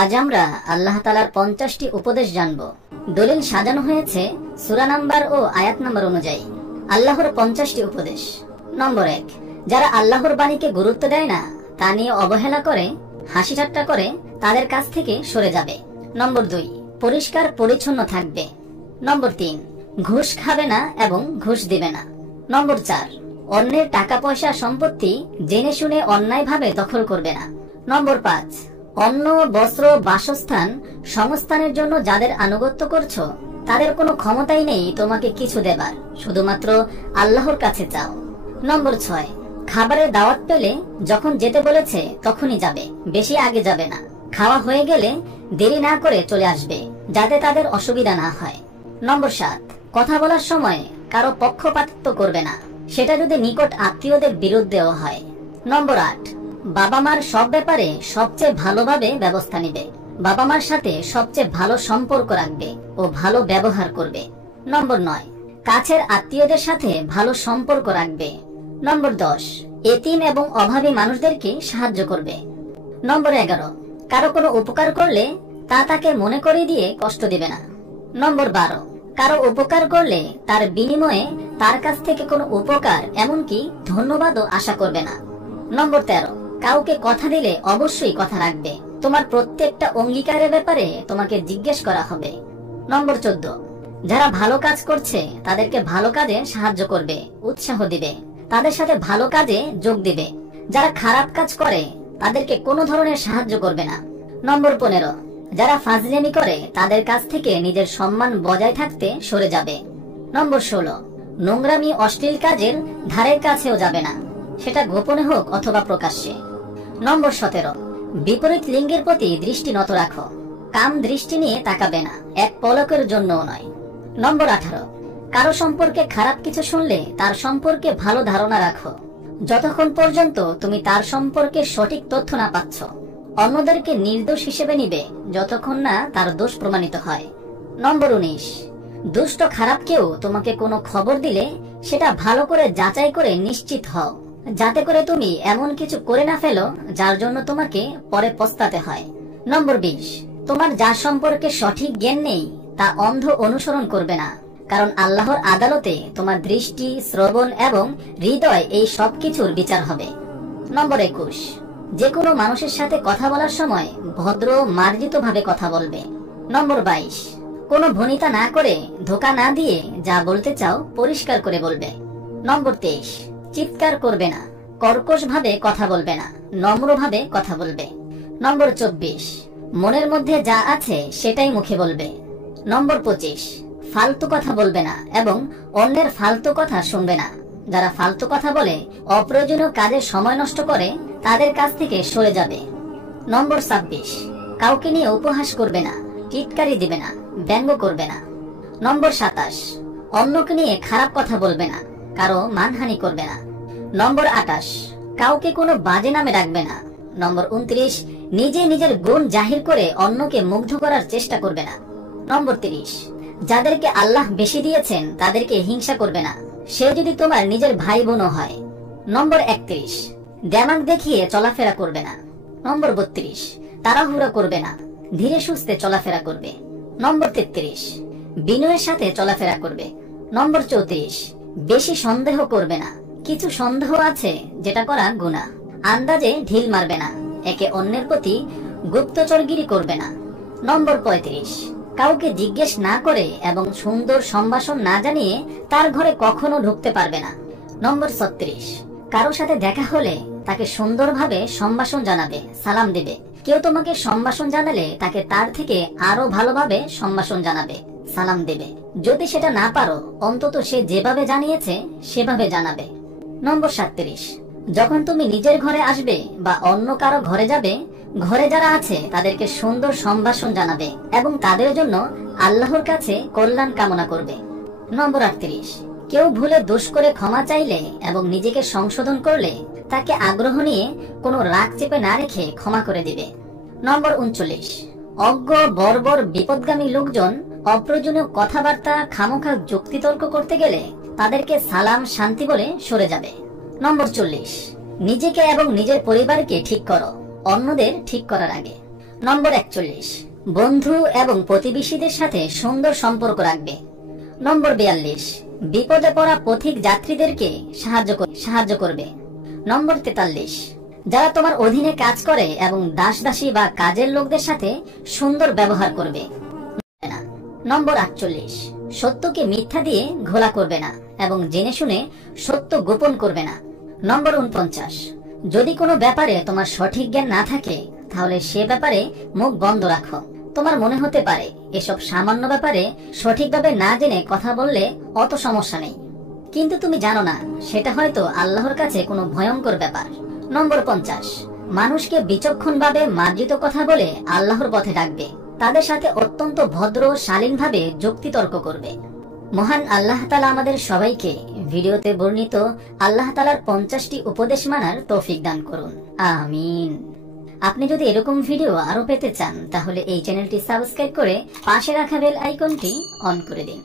আজ আমরা আল্লাহ তাআলার 50টি উপদেশ জানব। দলিল সাজানো হয়েছে সূরা নাম্বার ও আয়াত নাম্বার অনুযায়ী। আল্লাহর 50টি উপদেশ। নম্বর 1, যারা আল্লাহর বাণীকে গুরুত্ব দেয় না, তা নিয়ে অবহেলা করে, হাসি ঠাট্টা করে, তাদের কাছ থেকে সরে যাবে। নম্বর 2, পরিষ্কার পরিচ্ছন্ন থাকবে। নম্বর 3, ঘুষ খাবে না এবং ঘুষ দিবে না। নম্বর 4, অন্যের টাকা পয়সা সম্পত্তি জেনে শুনে অন্যায়ভাবে দখল করবে না। নম্বর 5, অন্ন, বস্ত্র, বাসস্থান, সংস্থানের জন্য যাদের আনুগত্য করছো, তাদের কোনো ক্ষমতাই নেই তোমাকে কিছু দেবার, শুধুমাত্র আল্লাহর কাছে চাও। নম্বর 6, খাবারের দাওয়াত পেলে যখন যেতে বলেছে তখনই যাবে, বেশি আগে যাবে না। খাওয়া হয়ে গেলে দেরি না করে চলে আসবে, যাতে তাদের অসুবিধা না হয়। নম্বর 7, কথা বলার সময় কারো পক্ষপাতিত্ব করবে না, সেটা যদি নিকট আত্মীয়দের বিরুদ্ধেও হয়। নম্বর 8, বাবা মার সব ব্যাপারে সবচেয়ে ভালোভাবে ব্যবস্থা নিবে, বাবা মার সাথে সবচেয়ে ভালো সম্পর্ক রাখবে ও ভালো ব্যবহার করবে। নম্বর 9, কাছের আত্মীয়দের সাথে ভালো সম্পর্ক রাখবে। নম্বর 10, এতিম এবং অভাবী মানুষদেরকে সাহায্য করবে। নম্বর 11, কারো কোনো উপকার করলে তা তাকে মনে করিয়ে দিয়ে কষ্ট দিবে না। নম্বর 12, কারো উপকার করলে তার বিনিময়ে তার কাছ থেকে কোনো উপকার এমনকি ধন্যবাদও আশা করবে না। নম্বর 13, কাউকে কথা দিলে অবশ্যই কথা রাখবে, তোমার প্রত্যেকটা অঙ্গীকারের ব্যাপারে তোমাকে জিজ্ঞেস করা হবে। নম্বর 14, যারা ভালো কাজ করছে তাদেরকে ভালো কাজে সাহায্য করবে, উৎসাহ দিবে, তাদের সাথে ভালো কাজে যোগ দিবে। যারা খারাপ কাজ করে তাদেরকে কোনো ধরনের সাহায্য করবে না। নম্বর 15, যারা ফাজলামি করে তাদের কাছ থেকে নিজের সম্মান বজায় থাকতে সরে যাবে। নম্বর 16, নোংরামি অশ্লীল কাজের ধারের কাছেও যাবে না, সেটা গোপনে হোক অথবা প্রকাশ্যে। নম্বর 17, বিপরীত লিঙ্গের প্রতি দৃষ্টি নত রাখো, কাম দৃষ্টি নিয়ে তাকাবে না, এক পলকের জন্যও নয়। নম্বর 18, কারো সম্পর্কে খারাপ কিছু শুনলে তার সম্পর্কে ভালো ধারণা রাখো, যতক্ষণ পর্যন্ত তুমি তার সম্পর্কে সঠিক তথ্য না পাচ্ছ। অন্যদেরকে নির্দোষ হিসেবে নিবে যতক্ষণ না তার দোষ প্রমাণিত হয়। নম্বর 19, দুষ্ট খারাপ কেউ তোমাকে কোনো খবর দিলে সেটা ভালো করে যাচাই করে নিশ্চিত হও, যাতে করে তুমি এমন কিছু করে না ফেলো যার জন্য তোমাকে পরে পস্তাতে হয়। নম্বর 20, তোমার যার সম্পর্কে সঠিক জ্ঞান নেই তা অন্ধ অনুসরণ করবে না, কারণ আল্লাহর আদালতে তোমার দৃষ্টি, শ্রবণ এবং হৃদয় এই সব কিছুর বিচার হবে। নম্বর 21, যে কোনো মানুষের সাথে কথা বলার সময় ভদ্র মার্জিত ভাবে কথা বলবে। নম্বর 22, কোনো ভনিতা না করে, ধোঁকা না দিয়ে যা বলতে চাও পরিষ্কার করে বলবে। নম্বর 23, চিৎকার করবে না, কর্কশ ভাবে কথা বলবে না, নম্র ভাবে কথা বলবে। নম্বর 24, মনের মধ্যে যা আছে সেটাই মুখে বলবে। নম্বর 25, ফালতু কথা বলবে না এবং অন্যের ফালতু কথা শুনবে না। যারা ফালতু কথা বলে, অপ্রয়োজনীয় কাজে সময় নষ্ট করে, তাদের কাছ থেকে সরে যাবে। নম্বর 26, কাউকে নিয়ে উপহাস করবে না, টিটকারি দিবে না, ব্যঙ্গ করবে না। নম্বর 27, অন্যকে নিয়ে খারাপ কথা বলবে না, কারো মানহানি করবে না। নম্বর 28, কাউকে কোনো বাজে নামে ডাকবে না। নম্বর 29, নিজে নিজের গুণ জাহির করে অন্যকে মুগ্ধ করার চেষ্টা করবে না। নম্বর 30, যাদেরকে আল্লাহ বেশি দিয়েছেন তাদেরকে হিংসা করবে না, সে যদি তোমার নিজের ভাই বোনও হয়। নম্বর 31, দেমাগ দেখিয়ে চলাফেরা করবে না। নম্বর 32, তাড়াহুড়া করবে না, ধীরে সুস্থে চলাফেরা করবে। নম্বর 33, বিনয়ের সাথে চলাফেরা করবে। নম্বর 34, বেশি সন্দেহ করবে না, কিছু সন্দেহ আছে যেটা করা গুনাহ। আন্দাজে ঢিল মারবে না, একে অন্যের প্রতি গুপ্তচরগিরি করবে না। নম্বর 35, কাউকে জিজ্ঞেস না করে এবং সুন্দর সম্ভাষণ না জানিয়ে তার ঘরে কখনো ঢুকতে পারবে না। নম্বর 36, কারো সাথে দেখা হলে তাকে সুন্দরভাবে সম্ভাষণ জানাবে, সালাম দেবে। কেউ তোমাকে সম্ভাষণ জানালে তাকে তার থেকে আরো ভালোভাবে সম্ভাষণ জানাবে, সালাম দেবে। যদি সেটা না পারো, অন্তত সে যেভাবে জানিয়েছে সেভাবে জানাবে। নম্বর 37, যখন তুমি নিজের ঘরে আসবে বা অন্য কারো ঘরে যাবে, ঘরে যারা আছে তাদেরকে সুন্দর সম্ভাষণ জানাবে এবং তাদের জন্য আল্লাহর কাছে কল্যাণ কামনা করবে। নম্বর 38, কেউ ভুলে দোষ করে ক্ষমা চাইলে এবং নিজেকে সংশোধন করলে তাকে আগ্রহ নিয়ে কোনো রাগ চেপে না রেখে ক্ষমা করে দিবে। নম্বর 39, অজ্ঞ, বর্বর, বিপদগামী লোকজন অপ্রয়োজনীয় কথাবার্তা, খামোখা যুক্তিতর্ক করতে গেলে তাদেরকে সালাম, শান্তি বলে সরে যাবে। নম্বর 40, নিজেকে এবং নিজের পরিবারকে ঠিক করো, অন্যদের ঠিক করার আগে। নম্বর 41, বন্ধু এবং প্রতিবেশীদের সাথে সুন্দর সম্পর্ক রাখবে। নম্বর 42, বিপদে পড়া পথিক যাত্রীদেরকে সাহায্য করবে। নম্বর 43, যারা তোমার অধীনে কাজ করে এবং দাসদাসী বা কাজের লোকদের সাথে সুন্দর ব্যবহার করবে। নম্বর 48, সত্যকে মিথ্যা দিয়ে ঘোলা করবে না এবং জেনে শুনে সত্য গোপন করবে না। নম্বর 49, যদি কোনো ব্যাপারে তোমার সঠিক জ্ঞান না থাকে তাহলে সে ব্যাপারে মুখ বন্ধ রাখো। তোমার মনে হতে পারে এসব সামান্য ব্যাপারে সঠিকভাবে না জেনে কথা বললে অত সমস্যা নেই, কিন্তু তুমি জানো না সেটা হয়তো আল্লাহর কাছে কোনো ভয়ঙ্কর ব্যাপার। নম্বর 50, মানুষকে বিচক্ষণভাবে মার্জিত কথা বলে আল্লাহর পথে ডাকবে, তাদের সাথে অত্যন্ত ভদ্র শালীনভাবে যুক্তিতর্ক করবে। মহান আল্লাহ তাআলা আমাদের সবাইকে ভিডিওতে বর্ণিত আল্লাহ তাআলার 50টি উপদেশ মানার তৌফিক দান করুন, আমিন। আপনি যদি এরকম ভিডিও আরো পেতে চান তাহলে এই চ্যানেলটি সাবস্ক্রাইব করে পাশে রাখা বেল আইকনটি অন করে দিন।